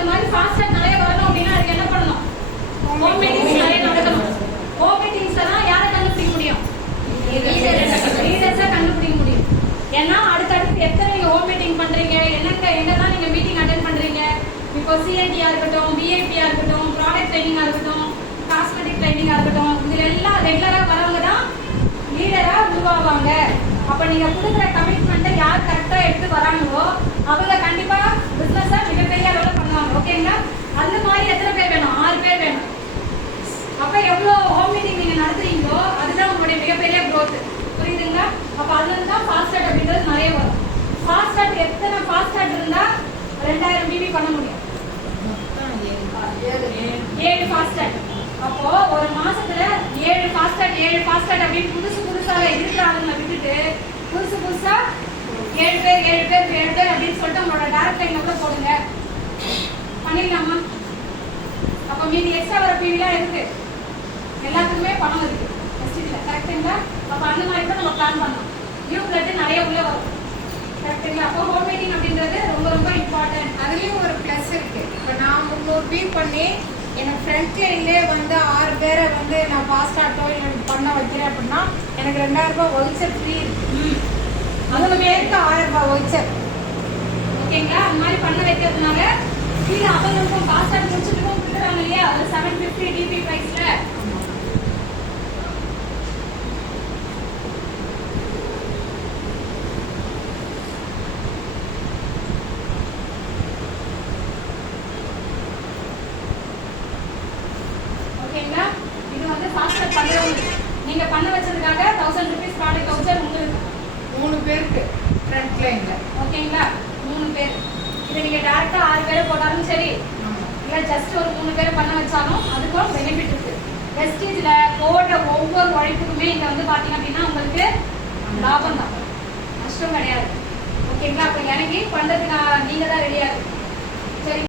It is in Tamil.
அந்த மாதிரி ஃபாஸ்டா நிறைய வரணும் அப்படின்னா அதுக்கு என்ன பண்ணணும்? ஹோம் மீட்டிங்ஸ் நிறைய நடக்கணும். ஹோம் மீட்டிங்ஸ்ல தான் யாரை கண்டுபிடிக்க முடியும்? லீடர்ஸா கண்டுபிடிக்க முடியும். ஏன்னா அடுத்தடுத்து எத்தனை நீங்க ஹோம் மீட்டிங் பண்றீங்க, எங்கதான் நீங்க மீட்டிங் அட்டென்ட் பண்றீங்க. இப்போ சிஐடியா இருக்கட்டும், பிஐபியா இருக்கட்டும், ப்ராடக்ட் ட்ரைனிங்கா இருக்கட்டும், காஸ்மெட்டிக் ட்ரைனிங்கா இருக்கட்டும், இதுல எல்லாம் ரெகுலரா வரவங்க தான் லீடரா உருவாவாங்க. அப்ப நீங்க கொடுக்குற கமிட்மெண்ட்டை யார் கரெக்டா எடுத்து வராங்களோ அவங்க கண்டிப்பா பிசினஸா மிகப்பெரிய அளவுல பண்ணுவாங்க. ஓகேங்களா? அந்த மாதிரி எத்தனை பேர் வேணும்? 6 பேர் வேணும். அப்ப எவ்வளவு ஹோம் மீட்டிங் நீங்க நடத்துறீங்களோ அதுதான் உங்களுடைய மிகப்பெரிய growth. புரியுதுங்களா? அப்ப அதுல இருந்து தான் ஃபாஸ்ட் ஸ்டார்ட் அப்படின்றது நிறைய வரும். ஃபாஸ்ட் ஸ்டார்ட் எத்தனை ஃபாஸ்ட் ஸ்டார்ட் இருந்தா 2000 பிபி பண்ண முடியும்? 7 ஃபாஸ்ட் ஸ்டார்ட். அப்போ ஒரு மாசத்துல 7 ஃபாஸ்ட் ஸ்டார்ட் அப்படின்னு புதுசாக இருக்கிறாங்க விட்டுட்டு புதுசா 7 பேர் அப்படின்னு சொல்லிட்டு உங்களோட டைரக்ட் லைன்ல கூட போடுங்க. பண்ணிடலாமா? அப்ப மீதி எக்ஸ்ட்ரா வர பிவிலாம் இருக்கு, எல்லாத்துக்குமே பணம் இருக்கு. கரெக்டுங்களா? அப்ப அந்த மாதிரி கூட நம்ம பிளான் பண்ணலாம். நியூ பிளட் நிறைய உள்ள வரும். கரெக்டுங்களா? அப்போ ஹோம் மீட்டிங் அப்படின்றது ரொம்ப ரொம்ப இம்பார்ட்டன்ட். அதுலயும் ஒரு பிளஸ் இருக்கு. இப்போ நான் 300 பீட் பண்ணி எனக்கு ஃப்ரண்ட் லைன்லேயே வந்து 6 பேரை வந்து நான் ஃபாஸ்ட் ஆட்டோ பண்ண வைக்கிறேன் அப்படின்னா எனக்கு 2000 ரூபாய் வவுச்சர் ஃப்ரீ இருக்கு. அதுல பேருக்கு 1000 ரூபாய் வவுச்சர். ஓகேங்களா? அந்த மாதிரி பண்ண வைக்கிறதுனால கீழே அவங்களுக்கும் ஃபாஸ்ட் ஆட் முடிச்சுட்டு கொடுக்குறாங்க இல்லையா? அது 750 டிபி பிரைஸ்ல. ஓகேங்களா? இது வந்து ஃபாஸ்ட் ஆட் பண்றவங்க நீங்க பண்ண வச்சதுக்காக 1000 ரூபீஸ் ப்ராடக்ட் வவுச்சர் உங்களுக்கு 3 பேருக்கு ஃப்ரண்ட் லைன்ல. ஓகேங்களா? 3 பேர். இது நீங்க டைரக்டா 6 பேரை போட்டாலும் சரி, இல்ல ஜஸ்ட் ஒரு 3 பேரை பண்ண வச்சாலும் அதுக்கும் பெனிஃபிட் இருக்கு. வெஸ்டேஜ்ல போடுற ஒவ்வொரு உழைப்புக்குமே இங்க வந்து பாத்தீங்க அப்படின்னா உங்களுக்கு லாபம் தான், நஷ்டம் கிடையாது. ஓகேங்களா? அப்ப இறங்கி பண்றதுக்கு நீங்க தான் ரெடியா இருக்கு.